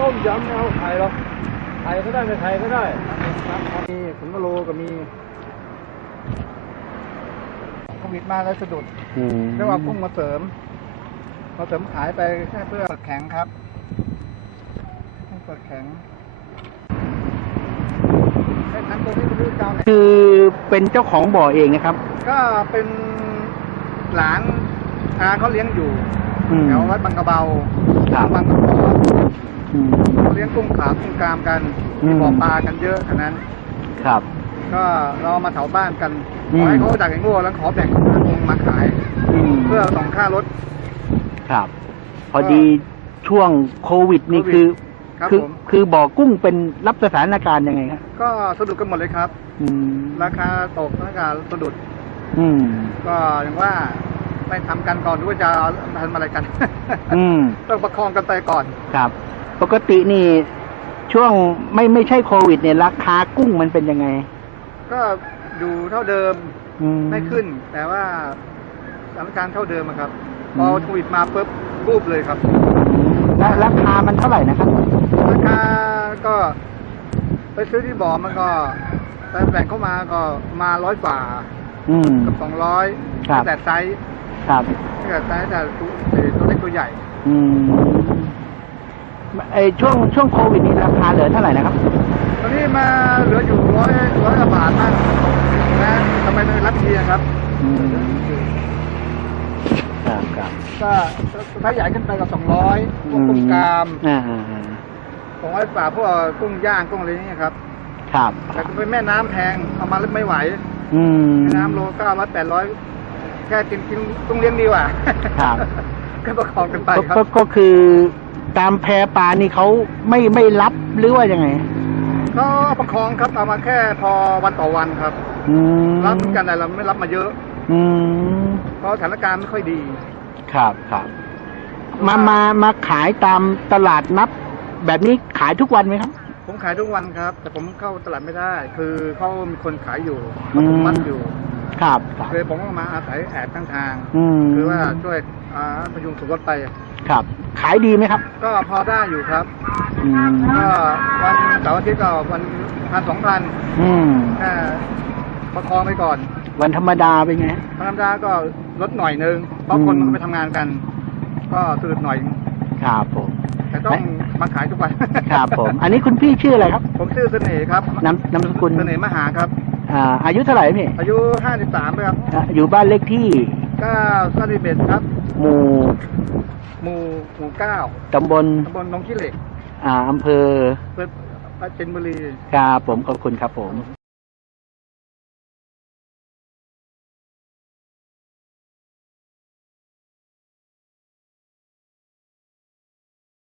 ต้มยำไม่เอาไข่หรอกไข่ก็ได้ไม่ไข่ก็ได้มีขุนมะโลก็มีโควิดมาแล้วสะดุดอืมเรียกว่ากุ้งมาเสริม มาเสริมขายไปแค่เพื่อเปิดแข็งครับกุ้งเปิดแข็งไอ้ทันตัวนี้เป็นลูกเจ้าเนี่ยคือเป็นเจ้าของบ่อเองนะครับ ก็เป็นหลานอาเขาเลี้ยงอยู่อืมแถววัดบางกระเบาครับบางกระเบา กุ้งขาวกุ้งกรามกันอืมมีบ่อปลากันเยอะขนาดนั้นครับ ก็เรามาแถวบ้านกันอืขมอให้เขาจากไอ้โง่แล้วขอแบ่งคงมาขาย อืมเพื่อส่งค่ารถ ครับ พอดีช่วงโควิดนี่โควิด คือครับคือผม คือบ่อกุ้งเป็นรับสถานการณ์ยังไงครับก็สะดุดกันหมดเลยครับ อืมราคาตกราคาสะดุดอืมก็อย่างว่าไปทำกันก่อนดูว่าจะเอาทำอะไรกัน อืมต้องประคองกันไปก่อน ครับ ปกตินี่ ช่วงไม่ไม่ใช่โควิด เนี่ยราคากุ้งมันเป็นยังไง ก็อยู่เท่าเดิมอืมไม่ขึ้น แต่ว่าสถานการณ์เท่าเดิมอะครับ พออืมโควิดมาปุ๊บรูปเลยครับ แล้วราคามันเท่าไหร่นะครับ ราคาก็ไปซื้อที่บ่อมันก็แต่แบ่งเข้ามาก็มาร้อยกว่า อืม กับสองร้อยครับ แต่ไซส์ครับแต่ไซส์แต่ตัวเอ่อตัวเล็กตัวใหญ่ อืม ไอช่วงช่วงโควิดนี่ราคาเหลือเท่าไหร่นะครับ ตอนนี้มาเหลืออยู่ร้อยร้อยกว่าบาทนั่นนะทำไมไม่รับทีอะครับอืมครับครับก็ถ้าใหญ่ขึ้นไปก็สองร้อยพวกกุ้งกรามอ่าอ่าอ่าสองร้อยกว่าพวกกุ้งย่างกุ้งอะไรนี่ครับ ครับ แต่เป็นแม่น้ำแพงเอามาไม่ไหว อืมแม่น้ำโลเก้าร้อยแปดร้อยแค่กินกินต้องเลี้ยงดีกว่า ครับ ก็ประคองกันไปก็ครับ ก็ก็คือ ตามแพปลานี่เขาไม่ไม่รับหรือว่ายังไงก็ประคองครับเอามาแค่พอวันต่อวันครับอืมรับกันแต่เราไม่รับมาเยอะ อืมเพราะสถานการณ์ไม่ค่อยดี ครับครับ มามามาขายตามตลาดนัดแบบนี้ขายทุกวันไหมครับ ผมขายทุกวันครับ แต่ผมเข้าตลาดไม่ได้ คือเขามีคนขายอยู่อืมผมมัดอยู่ ครับครับเลยผมก็มาอาศัยแอบข้างทาง อืมคือว่าช่วยอ่าพยุงสุรถไป ครับ ขายดีไหมครับ ก็พอได้อยู่ครับ อืมก็วันเสาร์อาทิตย์ก็วันพันสองพันอืมแค่ประคองไปก่อนวันธรรมดาเป็นไงวันธรรมดาก็ลดหน่อยนึง เพราะคนอืมมันก็ไปทำงานกัน ก็สะดุดหน่อย ครับผม แต่ต้องมาขายทุกวัน ครับผม อันนี้คุณพี่ชื่ออะไรครับผมชื่อเสน่ห์ครับนามนามสกุล เสน่ห์มหาครับ อ่าอายุเท่าไหร่พี่อายุห้าสิบสามครับอ่าอยู่บ้านเลขที่ก็ก็ดีเบตครับ หมู่หมู่หมู่เก้าตำบลตำบลหนองขี้เหล็กอ่าอำเภอเพื่อปราจินบุรี ครับผมขอบคุณครับผม